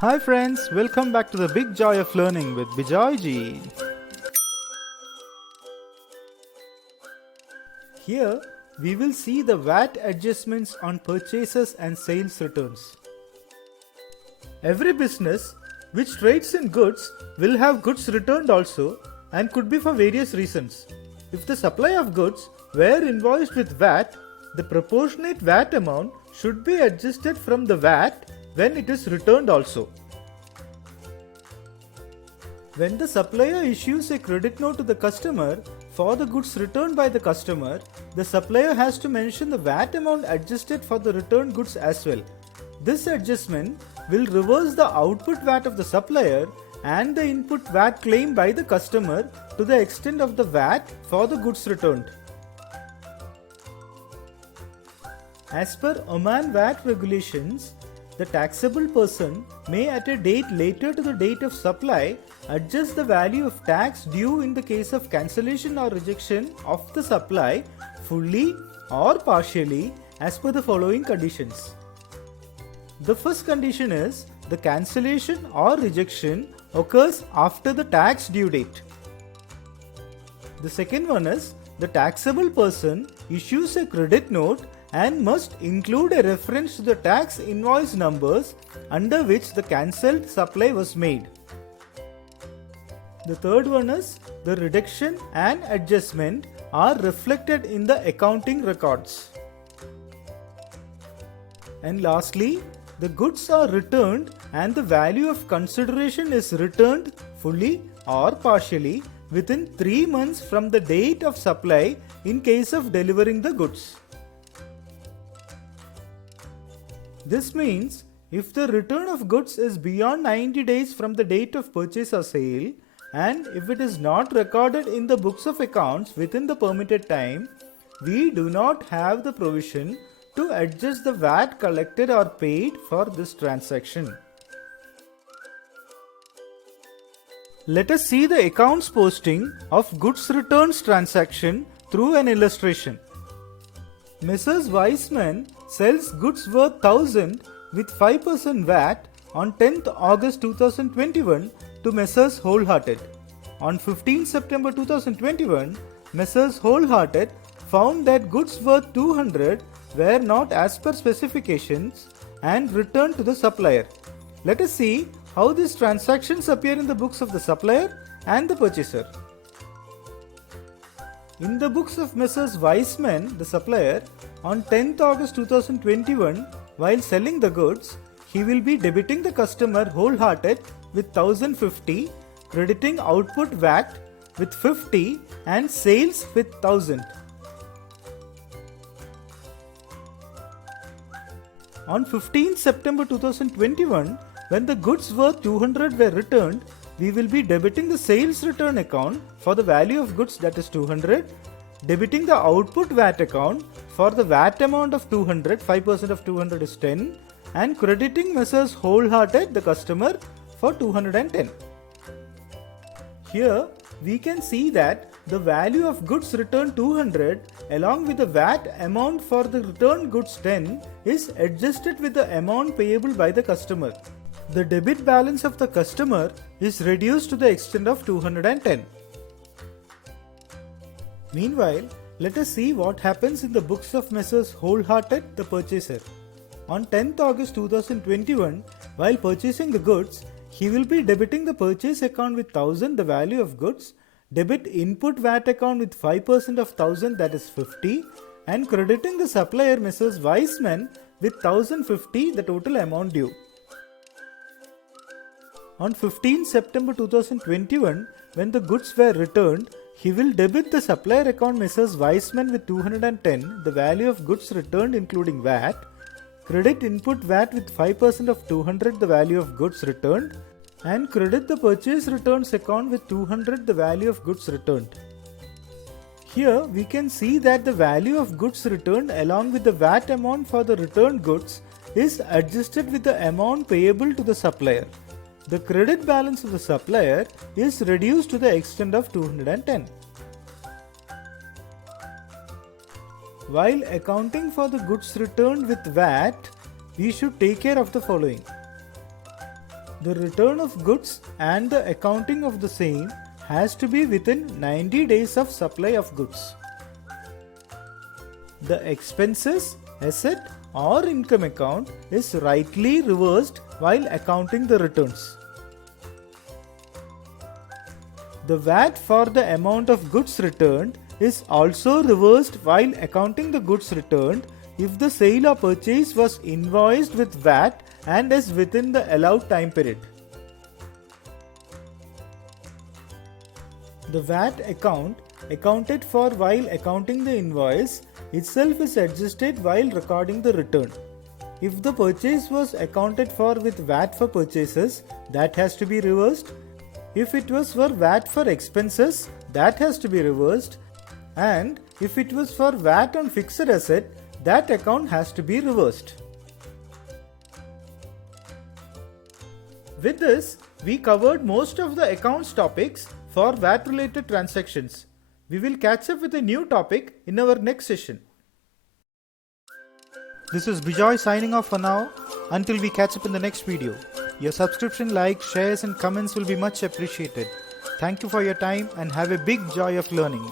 Hi friends, welcome back to the Big Joy of Learning with Bijoy ji. Here we will see the VAT adjustments on purchases and sales returns. Every business which trades in goods will have goods returned also and could be for various reasons. If the supply of goods were invoiced with VAT, the proportionate VAT amount should be adjusted from the VAT when it is returned also. When the supplier issues a credit note to the customer for the goods returned by the customer, the supplier has to mention the VAT amount adjusted for the returned goods as well. This adjustment will reverse the output VAT of the supplier and the input VAT claim by the customer to the extent of the VAT for the goods returned. As per Oman VAT Regulations, the taxable person may at a date later to the date of supply adjust the value of tax due in the case of cancellation or rejection of the supply fully or partially as per the following conditions. The first condition is the cancellation or rejection occurs after the tax due date. The second one is the taxable person issues a credit note and must include a reference to the tax invoice numbers under which the cancelled supply was made. The third one is the reduction and adjustment are reflected in the accounting records. And lastly, the goods are returned and the value of consideration is returned fully or partially within 3 months from the date of supply in case of delivering the goods. This means if the return of goods is beyond 90 days from the date of purchase or sale, and if it is not recorded in the books of accounts within the permitted time, we do not have the provision to adjust the VAT collected or paid for this transaction. Let us see the accounts posting of goods returns transaction through an illustration. Messrs. Weissman sells goods worth 1000 with 5% VAT on 10th August 2021 to Messrs. Wholehearted. On 15 September 2021, Messrs. Wholehearted found that goods worth 200 were not as per specifications and returned to the supplier. Let us see how these transactions appear in the books of the supplier and the purchaser. In the books of Messrs. Weissman, the supplier, on 10th August 2021, while selling the goods, he will be debiting the customer Wholehearted with 1050, crediting output VAT with 50 and sales with 1000. On 15th September 2021, when the goods worth 200 were returned, we will be debiting the sales return account for the value of goods, that is 200, debiting the output VAT account for the VAT amount of 200, 5% of 200 is 10, and crediting Messrs. Wholehearted, the customer, for 210. Here we can see that the value of goods returned 200 along with the VAT amount for the returned goods 10 is adjusted with the amount payable by the customer. The debit balance of the customer is reduced to the extent of 210. Meanwhile, let us see what happens in the books of Messrs. Wholehearted, the purchaser. On 10th August 2021, while purchasing the goods, he will be debiting the purchase account with 1000, the value of goods, debit input VAT account with 5% of 1000, that is 50, and crediting the supplier Messrs. Weissman with 1050, the total amount due. On 15 September 2021, when the goods were returned, he will debit the supplier account Messrs. Weissman with 210, the value of goods returned including VAT, credit input VAT with 5% of 200, the value of goods returned, and credit the purchase returns account with 200, the value of goods returned. Here we can see that the value of goods returned along with the VAT amount for the returned goods is adjusted with the amount payable to the supplier. The credit balance of the supplier is reduced to the extent of 210. While accounting for the goods returned with VAT, we should take care of the following. The return of goods and the accounting of the same has to be within 90 days of supply of goods. The expenses, asset or income account is rightly reversed while accounting the returns. The VAT for the amount of goods returned is also reversed while accounting the goods returned if the sale or purchase was invoiced with VAT and is within the allowed time period. The VAT account accounted for while accounting the invoice itself is adjusted while recording the return. If the purchase was accounted for with VAT for purchases, that has to be reversed. If it was for VAT for expenses, that has to be reversed. And if it was for VAT on fixed asset, that account has to be reversed. With this, we covered most of the accounts topics for VAT related transactions. We will catch up with a new topic in our next session. This is Bijoy signing off for now. Until we catch up in the next video. Your subscription, likes, shares and comments will be much appreciated. Thank you for your time and have a big joy of learning.